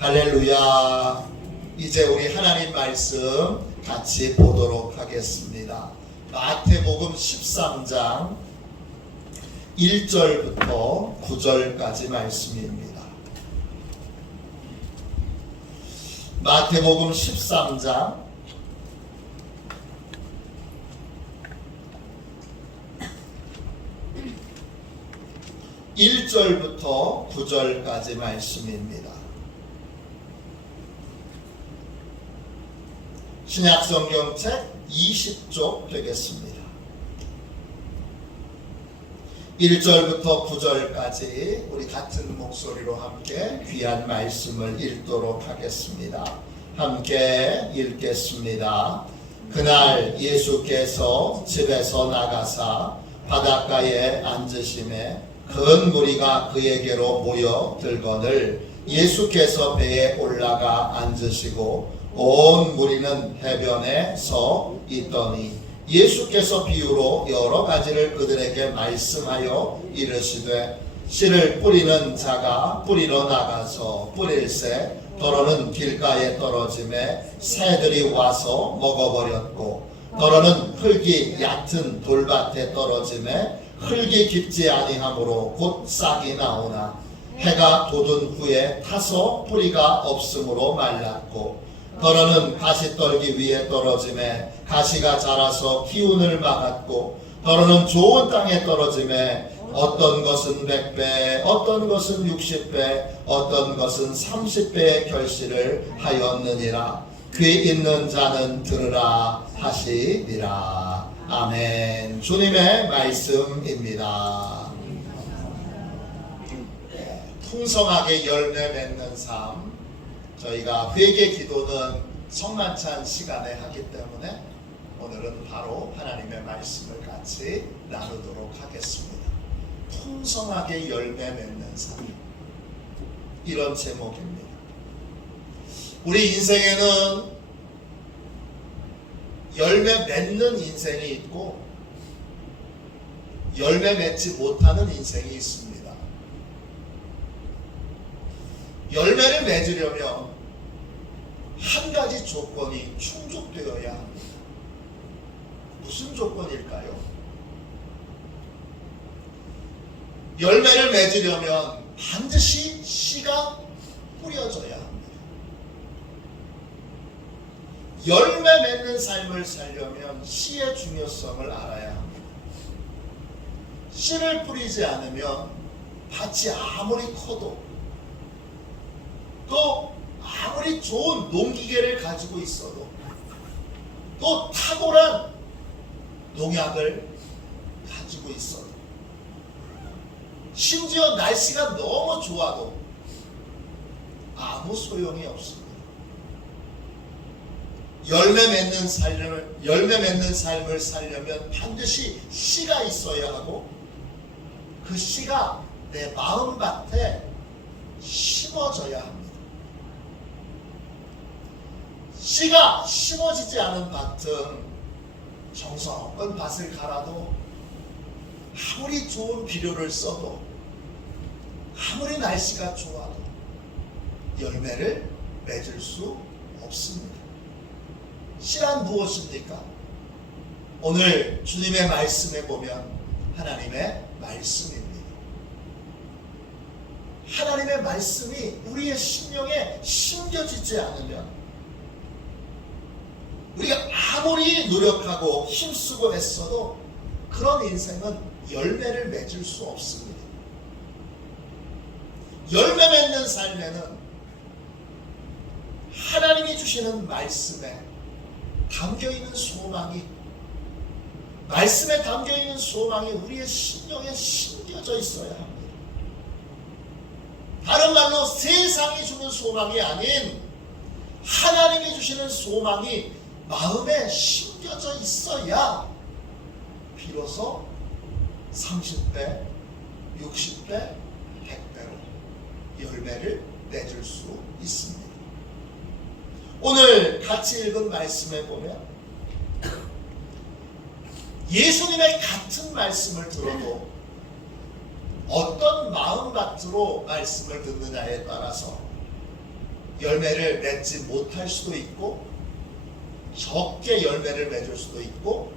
할렐루야. 이제 우리 하나님 말씀 같이 보도록 하겠습니다. 마태복음 13장 1절부터 9절까지 말씀입니다. 마태복음 13장 1절부터 9절까지 말씀입니다. 신약성경책 20쪽 되겠습니다. 1절부터 9절까지 우리 같은 목소리로 함께 귀한 말씀을 읽도록 하겠습니다. 함께 읽겠습니다. 그날 예수께서 집에서 나가사 바닷가에 앉으심에 큰 무리가 그에게로 모여들거늘 예수께서 배에 올라가 앉으시고 온 무리는 해변에 서 있더니 예수께서 비유로 여러 가지를 그들에게 말씀하여 이르시되 씨를 뿌리는 자가 뿌리러 나가서 뿌릴새 더러는 길가에 떨어짐에 새들이 와서 먹어버렸고 더러는 흙이 얕은 돌밭에 떨어짐에 흙이 깊지 아니하므로 곧 싹이 나오나 해가 돋은 후에 타서 뿌리가 없으므로 말랐고 더러는 가시떨기 위에 떨어짐에 가시가 자라서 기운을 막았고 더러는 좋은 땅에 떨어짐에 어떤 것은 100배 어떤 것은 60배 어떤 것은 30배의 결실을 하였느니라. 귀 있는 자는 들으라 하시니라. 아멘. 주님의 말씀입니다. 풍성하게 열매 맺는 삶, 저희가 회개 기도는 성만찬 시간에 하기 때문에 오늘은 바로 하나님의 말씀을 같이 나누도록 하겠습니다. 풍성하게 열매 맺는 삶, 이런 제목입니다. 우리 인생에는 열매 맺는 인생이 있고 열매 맺지 못하는 인생이 있습니다. 열매를 맺으려면 한 가지 조건이 충족되어야 합니다. 무슨 조건일까요? 열매를 맺으려면 반드시 씨가 뿌려져야 합니다. 열매 맺는 삶을 살려면 씨의 중요성을 알아야 합니다. 씨를 뿌리지 않으면 밭이 아무리 커도 또 아무리 좋은 농기계를 가지고 있어도 또 탁월한 농약을 가지고 있어도 심지어 날씨가 너무 좋아도 아무 소용이 없습니다. 열매 맺는 삶을 살려면 반드시 씨가 있어야 하고 그 씨가 내 마음밭에 심어져야 합니다. 씨가 심어지지 않은 밭은 정성은 밭을 갈아도 아무리 좋은 비료를 써도 아무리 날씨가 좋아도 열매를 맺을 수 없습니다. 씨란 무엇입니까? 오늘 주님의 말씀에 보면 하나님의 말씀입니다. 하나님의 말씀이 우리의 심령에 심겨지지 않으면 우리가 아무리 노력하고 힘쓰고 했어도 그런 인생은 열매를 맺을 수 없습니다. 열매 맺는 삶에는 하나님이 주시는 말씀에 담겨있는 소망이, 말씀에 담겨있는 소망이 우리의 심령에 심겨져 있어야 합니다. 다른 말로 세상이 주는 소망이 아닌 하나님이 주시는 소망이 마음에 심겨져 있어야 비로소 30배, 60배, 100배로 열매를 맺을 수 있습니다. 오늘 같이 읽은 말씀에 보면 예수님의 같은 말씀을 들어도 어떤 마음밭으로 말씀을 듣느냐에 따라서 열매를 맺지 못할 수도 있고, 적게 열매를 맺을 수도 있고,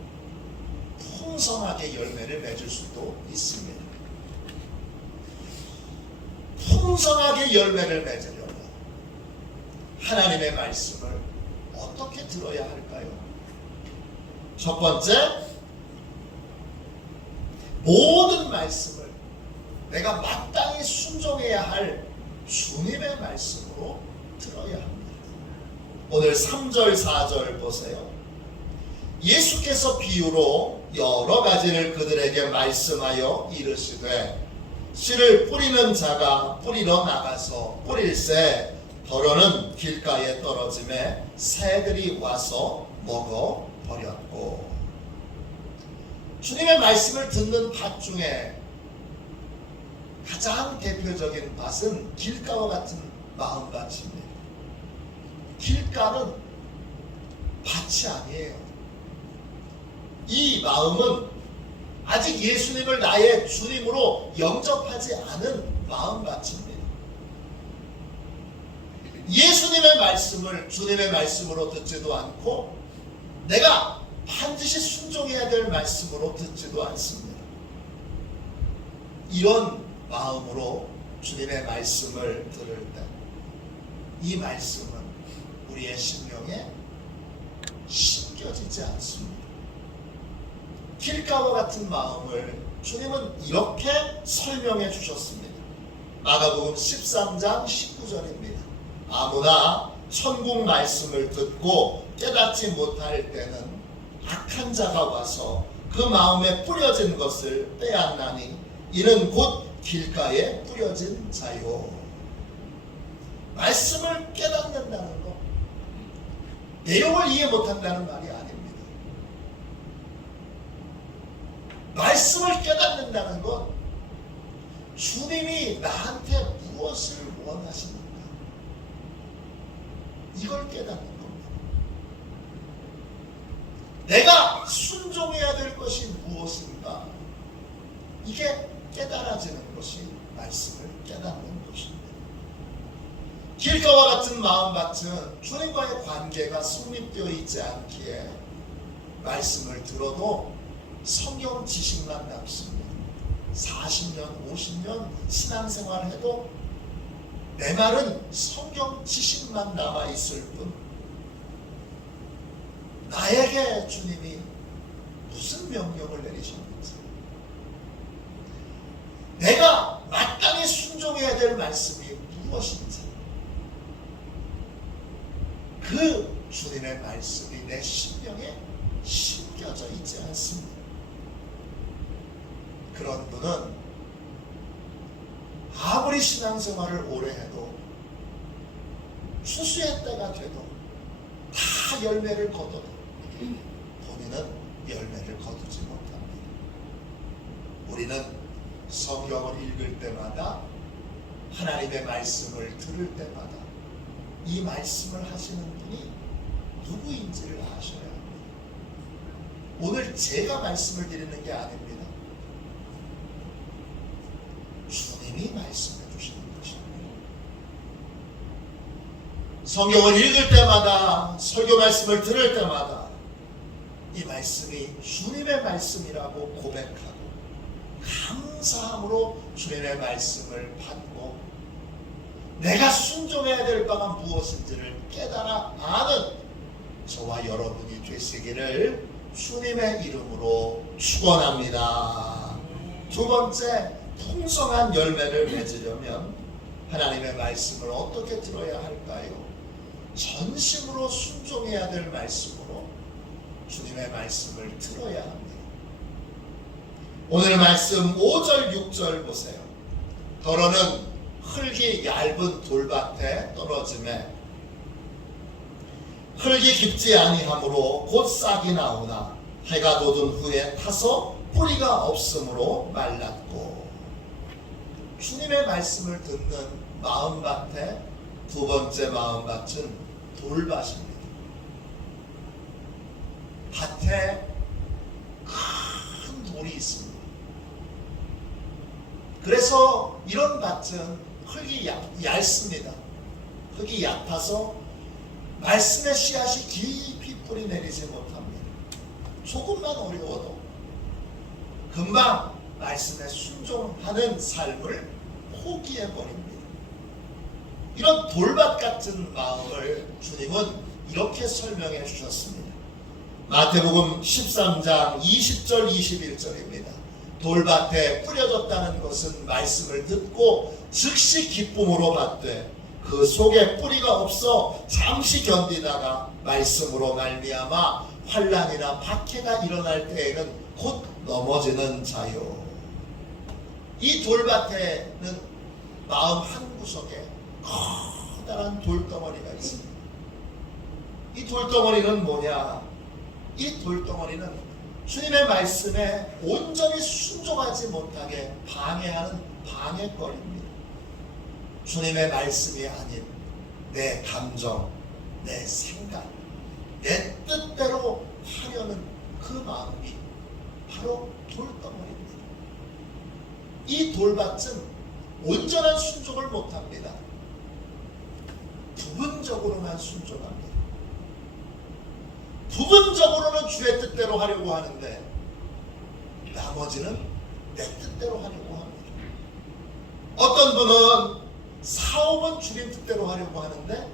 풍성하게 열매를 맺을 수도 있습니다. 풍성하게 열매를 맺으려면 하나님의 말씀을 어떻게 들어야 할까요? 첫 번째, 모든 말씀을 내가 마땅히 순종해야 할 주님의 말씀으로 들어야 합니다. 오늘 3절 4절 보세요. 예수께서 비유로 여러 가지를 그들에게 말씀하여 이르시되 씨를 뿌리는 자가 뿌리러 나가서 뿌릴새 더러는 길가에 떨어짐에 새들이 와서 먹어버렸고. 주님의 말씀을 듣는 밭 중에 가장 대표적인 밭은 길가와 같은 마음밭입니다. 길가는 밭이 아니에요. 이 마음은 아직 예수님을 나의 주님으로 영접하지 않은 마음밭입니다. 예수님의 말씀을 주님의 말씀으로 듣지도 않고 내가 반드시 순종해야 될 말씀으로 듣지도 않습니다. 이런 마음으로 주님의 말씀을 들을 때 이 말씀은 우리의 심령에 심겨지지 않습니다. 길가와 같은 마음을 주님은 이렇게 설명해 주셨습니다. 마가복음 13장 19절입니다. 아무나 천국 말씀을 듣고 깨닫지 못할 때는 악한 자가 와서 그 마음에 뿌려진 것을 빼앗나니 이는 곧 길가에 뿌려진 자요. 말씀을 깨닫는다는 것, 내용을 이해 못한다는 말이 아닙니다. 말씀을 깨닫는다는 것, 주님이 나한테 무엇을 원하시는가, 이걸 깨닫는 겁니다. 내가 순종해야 될 것이 무엇인가, 이게 깨달아지는 것이 말씀을 깨닫는 것입니다. 길가와 같은 마음밭은 주님과의 관계가 성립되어 있지 않기에 말씀을 들어도 성경 지식만 남습니다. 40년, 50년 신앙생활 해도 내 말은 성경 지식만 남아있을 뿐 나에게 주님이 무슨 명령을 내리셨는지, 내가 마땅히 순종해야 될 말씀이 무엇인지, 그 주님의 말씀이 내 심령에 심겨져 있지 않습니다. 그런 분은 아무리 신앙생활을 오래 해도 추수의 때가 돼도 다 열매를 거둬도 본인은 열매를 거두지 못합니다. 우리는 성경을 읽을 때마다, 하나님의 말씀을 들을 때마다 이 말씀을 하시는 분이 누구인지를 아셔야 합니다. 오늘 제가 말씀을 드리는 게 아닙니다. 주님이 말씀해 주시는 것입니다. 성경을 읽을 때마다, 설교 말씀을 들을 때마다 이 말씀이 주님의 말씀이라고 고백하고 감사함으로 주님의 말씀을 받고 내가 순종해야 될 바가 무엇인지를 깨달아 아는 저와 여러분이 되시기를 주님의 이름으로 축원합니다. 두 번째, 풍성한 열매를 맺으려면 하나님의 말씀을 어떻게 들어야 할까요? 전심으로 순종해야 될 말씀으로 주님의 말씀을 들어야 합니다. 오늘 말씀 5절 6절 보세요. 더러는 흙이 얇은 돌밭에 떨어짐에 흙이 깊지 아니하므로 곧 싹이 나오나 해가 돋은 후에 타서 뿌리가 없으므로 말랐고. 주님의 말씀을 듣는 마음밭에 두 번째 마음밭은 돌밭입니다. 밭에 큰 돌이 있습니다. 그래서 이런 밭은 흙이 얇습니다. 흙이 얕아서 말씀의 씨앗이 깊이 뿌리 내리지 못합니다. 조금만 어려워도 금방 말씀에 순종하는 삶을 포기해버립니다. 이런 돌밭 같은 마음을 주님은 이렇게 설명해 주셨습니다. 마태복음 13장 20절 21절입니다. 돌밭에 뿌려졌다는 것은 말씀을 듣고 즉시 기쁨으로 받되 그 속에 뿌리가 없어 잠시 견디다가 말씀으로 말미암아 환난이나 박해가 일어날 때에는 곧 넘어지는 자요. 이 돌밭에는 마음 한 구석에 커다란 돌덩어리가 있습니다. 이 돌덩어리는 뭐냐? 이 돌덩어리는 주님의 말씀에 온전히 순종하지 못하게 방해하는 방해거리입니다. 주님의 말씀이 아닌 내 감정, 내 생각, 내 뜻대로 하려는 그 마음이 바로 돌덩어리입니다. 이 돌밭은 온전한 순종을 못합니다. 부분적으로만 순종합니다. 부분적으로는 주의 뜻대로 하려고 하는데 나머지는 내 뜻대로 하려고 합니다. 어떤 분은 사업은 주님 뜻대로 하려고 하는데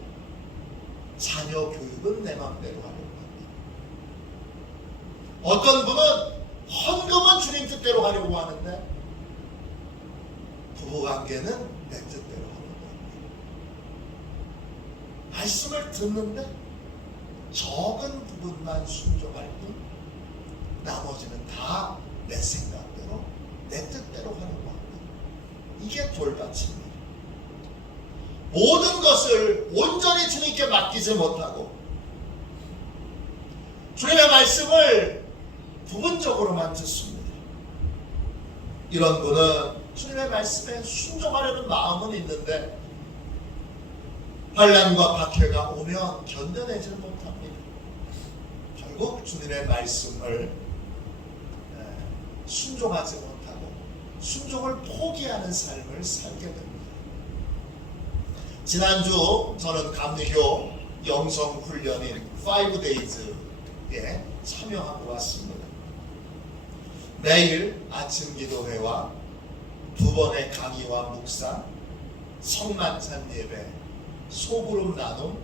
자녀 교육은 내 마음대로 하려고 합니다. 어떤 분은 헌금은 주님 뜻대로 하려고 하는데 부부관계는 내 뜻대로 하려고 합니다. 말씀을 듣는데 적은 부분만 순종할 뿐 나머지는 다 내 생각대로 내 뜻대로 하려고 합니다. 이게 돌밭입니다. 모든 것을 온전히 주님께 맡기지 못하고 주님의 말씀을 부분적으로만 듣습니다. 이런 분은 주님의 말씀에 순종하려는 마음은 있는데 환난과 박해가 오면 견뎌내지는 못합니다. 결국 주님의 말씀을 순종하지 못하고 순종을 포기하는 삶을 살게 됩니다. 지난주 저는 감리교 영성훈련인 5days에 참여하고 왔습니다. 매일 아침 기도회와 2번의 강의와 묵상, 성만찬 예배, 소그룹 나눔,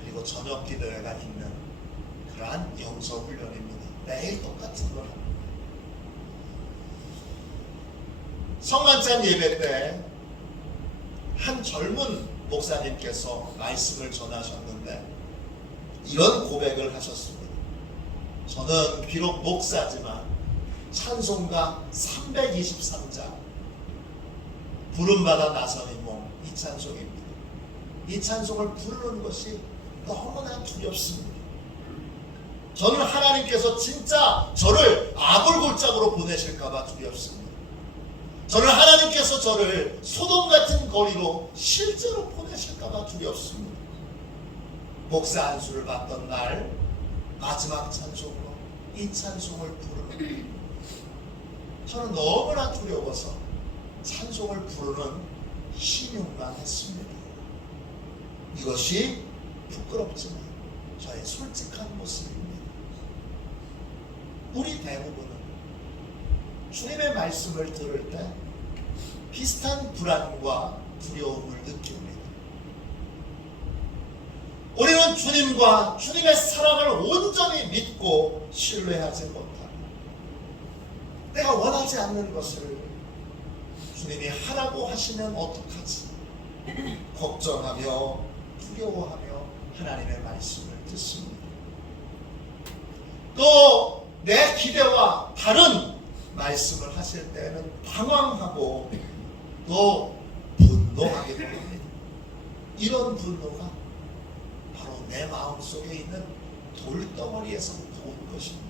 그리고 저녁 기도회가 있는 그러한 영성훈련입니다. 매일 똑같은 걸 합니다. 성만찬 예배 때 한 젊은 목사님께서 말씀을 전하셨는데 이런 고백을 하셨습니다. 저는 비록 목사지만 찬송가 323장 부름받아 나선 이몸 이 찬송입니다. 이 찬송을 부르는 것이 너무나 두렵습니다. 저는 하나님께서 진짜 저를 아골골짝으로 보내실까봐 두렵습니다. 저는 하나님께서 저를 소돔 같은 거리로 실제로 보내실까봐 두렵습니다. 목사 안수를 받던 날 마지막 찬송으로 이 찬송을 부르는 저는 너무나 두려워서 찬송을 부르는 신용만 했습니다. 이것이 부끄럽지만 저의 솔직한 모습입니다. 우리 대부분은 주님의 말씀을 들을 때 비슷한 불안과 두려움을 느낍니다. 우리는 주님과 주님의 사랑을 온전히 믿고 신뢰하지 못하고 내가 원하지 않는 것을 주님이 하라고 하시면 어떡하지? 걱정하며 두려워하며 하나님의 말씀을 듣습니다. 또 내 기대와 다른 말씀을 하실 때는 당황하고 또 분노하게 됩니다. 이런 분노가 바로 내 마음속에 있는 돌덩어리에서부터 온 것입니다.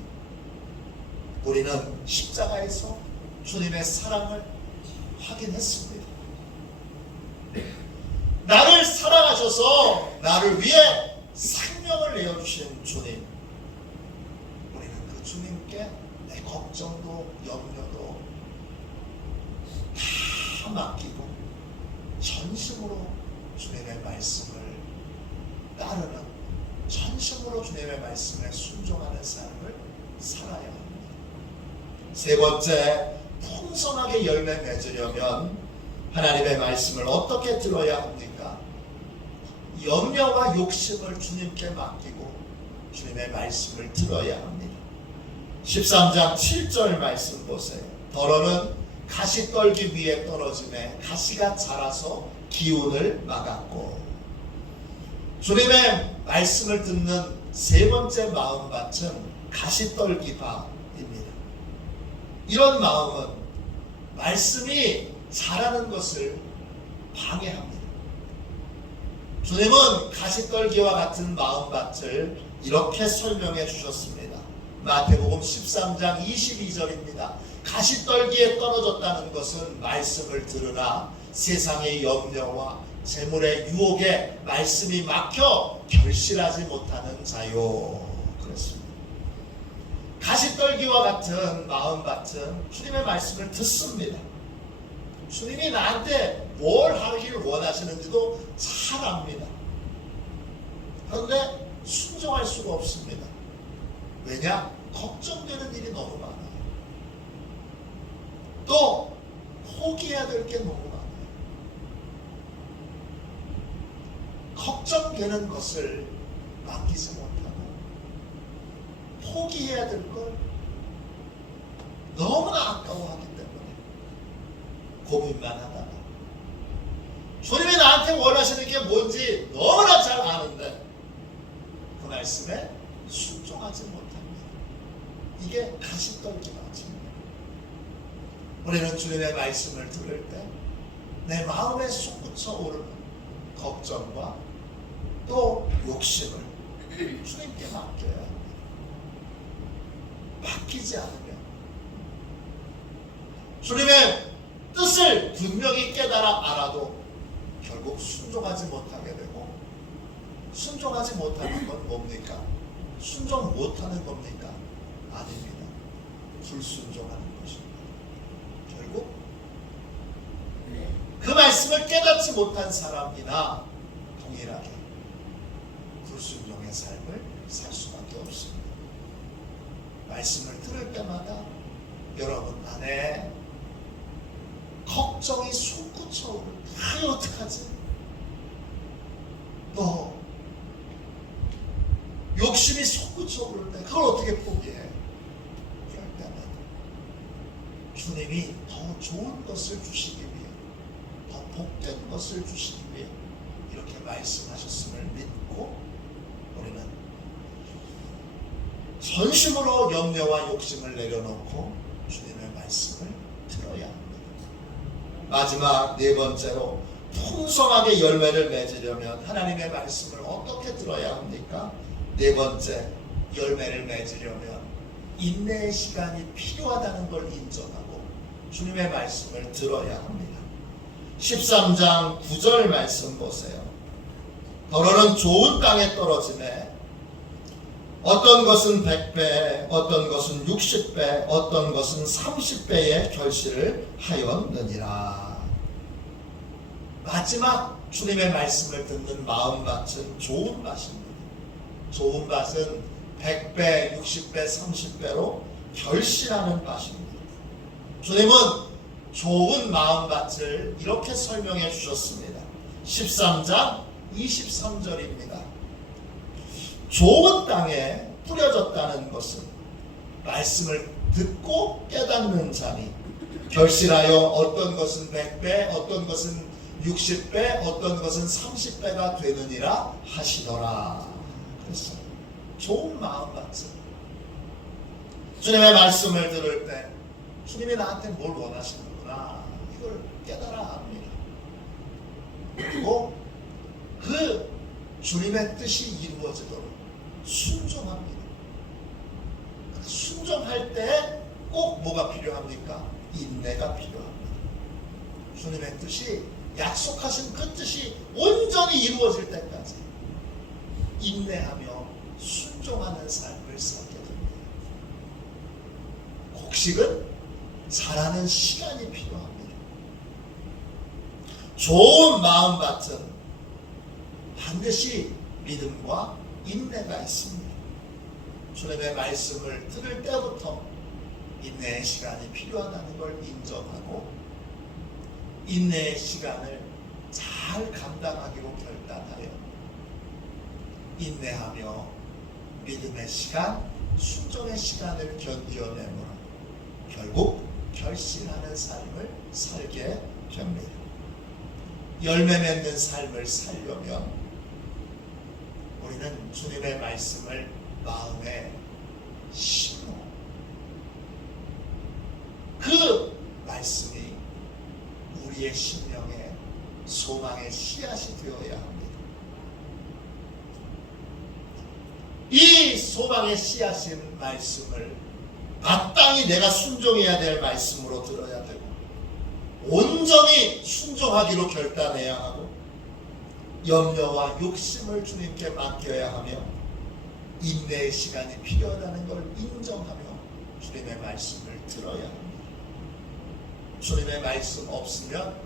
우리는 십자가에서 주님의 사랑을 확인했습니다. 나를 사랑하셔서 나를 위해 생명을 내어주신 주님, 우리는 그 주님께 내 걱정도 염려도 다 맡기고 전심으로 주님의 말씀을 따르는 전심으로 주님의 말씀에 순종하는 삶을 살아야 합니다. 세 번째, 풍성하게 열매 맺으려면 하나님의 말씀을 어떻게 들어야 합니까? 염려와 욕심을 주님께 맡기고 주님의 말씀을 들어야 합니다. 13장 7절 말씀 보세요. 더러는 가시떨기 위에 떨어짐에 가시가 자라서 기운을 막았고. 주님의 말씀을 듣는 세 번째 마음밭은 가시떨기 밭입니다. 이런 마음은 말씀이 자라는 것을 방해합니다. 주님은 가시떨기와 같은 마음밭을 이렇게 설명해 주셨습니다. 마태복음 13장 22절입니다. 가시떨기에 떨어졌다는 것은 말씀을 들으나 세상의 염려와 재물의 유혹에 말씀이 막혀 결실하지 못하는 자요. 그렇습니다. 가시떨기와 같은 마음밭은 주님의 말씀을 듣습니다. 주님이 나한테 뭘 하기를 원하시는지도 잘 압니다. 그런데 순종할 수가 없습니다. 왜냐? 걱정되는 일이 너무 많아요. 또 포기해야 될 게 너무 많아요. 걱정되는 것을 맡기지 못하고 포기해야 될 걸 너무나 아까워하기 때문에 고민만 하다가 주님이 나한테 원하시는 게 뭔지 너무나 잘 아는데 그 말씀에 순종하지 못합니다. 이게 가시떨기 밭입니다. 우리는 주님의 말씀을 들을 때 내 마음에 솟구쳐 오르는 걱정과 또 욕심을 주님께 맡겨야 합니다. 맡기지 않으면 주님의 뜻을 분명히 깨달아 알아도 결국 순종하지 못하게 되고, 순종하지 못하는 건 뭡니까? 순종 못하는 겁니까? 아닙니다. 불순종하는 것입니다. 결국 그 말씀을 깨닫지 못한 사람이나 동일하게 불순종의 삶을 살 수밖에 없습니다. 말씀을 들을 때마다 여러분 안에 걱정이 솟구쳐 오를 때 어떡하지? 또 욕심이 솟구쳐 오를 때 그걸 어떻게 포기해? 그럴 때마다 주님이 더 좋은 것을 주시기 위해, 더 복된 것을 주시기 위해 이렇게 말씀하셨음을 믿고 우리는 전심으로 염려와 욕심을 내려놓고 주님의 말씀을 들어야 합니다. 마지막 네 번째로 풍성하게 열매를 맺으려면 하나님의 말씀을 어떻게 들어야 합니까? 네 번째, 열매를 맺으려면 인내의 시간이 필요하다는 걸 인정하고 주님의 말씀을 들어야 합니다. 13장 9절 말씀 보세요. 더러는 좋은 땅에 떨어지네 어떤 것은 100배, 어떤 것은 60배, 어떤 것은 30배의 결실을 하였느니라. 마지막 주님의 말씀을 듣는 마음밭은 좋은 밭입니다. 좋은 밭은 100배, 60배, 30배로 결실하는 밭입니다. 주님은 좋은 마음밭을 이렇게 설명해 주셨습니다. 13장 23절입니다. 좋은 땅에 뿌려졌다는 것은 말씀을 듣고 깨닫는 자니 결실하여 어떤 것은 100배, 어떤 것은 60배, 어떤 것은 30배가 되느니라 하시더라. 그래서 좋은 마음밭은 주님의 말씀을 들을 때 주님이 나한테 뭘 원하시는구나 이걸 깨달아 합니다. 그리고 그 주님의 뜻이 이루어지도록 순종합니다. 순종할 때 꼭 뭐가 필요합니까? 인내가 필요합니다. 주님의 뜻이, 약속하신 그 뜻이 온전히 이루어질 때까지 인내하며 순종하는 삶을 살게 됩니다. 곡식은 자라는 시간이 필요합니다. 좋은 마음밭은 반드시 믿음과 인내가 있습니다. 주님의 말씀을 들을 때부터 인내의 시간이 필요하다는 걸 인정하고 인내의 시간을 잘 감당하기로 결단하여 인내하며 믿음의 시간, 순종의 시간을 견뎌내므로 결국 결실하는 삶을 살게 됩니다. 열매 맺는 삶을 살려면 우리는 주님의 말씀을 마음에 심어 그 말씀이 우리의 심령에 소망의 씨앗이 되어야 합니다. 이 소망의 씨앗인 말씀을 마땅히 내가 순종해야 될 말씀으로 들어야 되고 온전히 순종하기로 결단해야 하고 염려와 욕심을 주님께 맡겨야 하며 인내의 시간이 필요하다는 걸 인정하며 주님의 말씀을 들어야 합니다. 주님의 말씀 없으면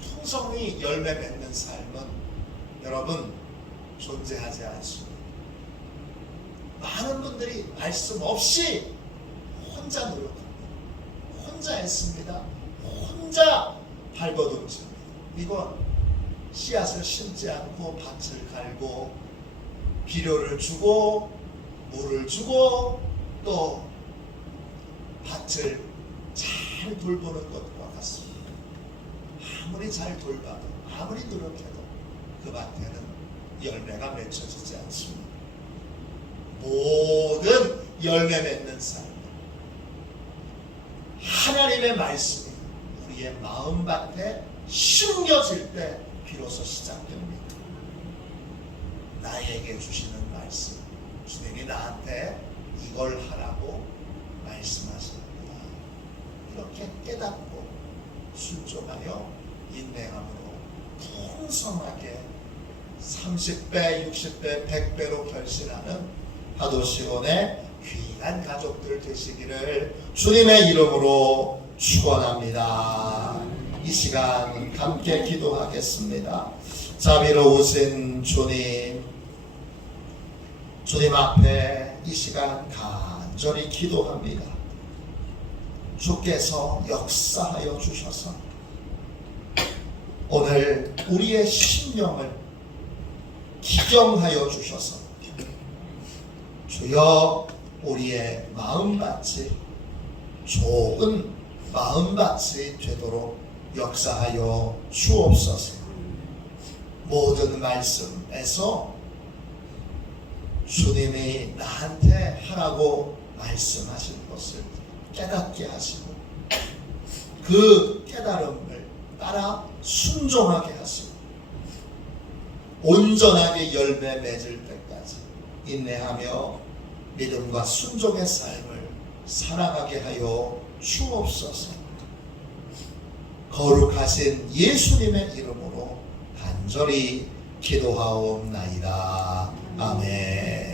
풍성히 열매 맺는 삶은 여러분 존재하지 않습니다. 많은 분들이 말씀 없이 혼자 노력합니다. 혼자 했습니다. 혼자 발버둥칩니다. 이건 씨앗을 심지 않고 밭을 갈고 비료를 주고 물을 주고 또 밭을 잘 돌보는 것과 같습니다. 아무리 잘 돌봐도 아무리 노력해도 그 밭에는 열매가 맺혀지지 않습니다. 모든 열매 맺는 삶 하나님의 말씀이 우리의 마음밭에 심겨질 때 비로소 시작됩니다. 나에게 주시는 말씀, 주님이 나한테 이걸 하라고 말씀하십니다. 이렇게 깨닫고 순종하여 인내함으로 풍성하게 30배, 60배, 100배로 결실하는 하도시온의 귀한 가족들 되시기를 주님의 이름으로 축원합니다. 이 시간 함께 기도하겠습니다. 자비로우신 주님, 주님 앞에 이 시간 간절히 기도합니다. 주께서 역사하여 주셔서 오늘 우리의 심령을 기경하여 주셔서 주여 우리의 마음밭이 좋은 마음밭이 되도록 역사하여 주옵소서. 모든 말씀에서 주님이 나한테 하라고 말씀하신 것을 깨닫게 하시고 그 깨달음을 따라 순종하게 하시고 온전하게 열매 맺을 때까지 인내하며 믿음과 순종의 삶을 살아가게 하여 주옵소서. 거룩하신 예수님의 이름으로 간절히 기도하옵나이다. 아멘.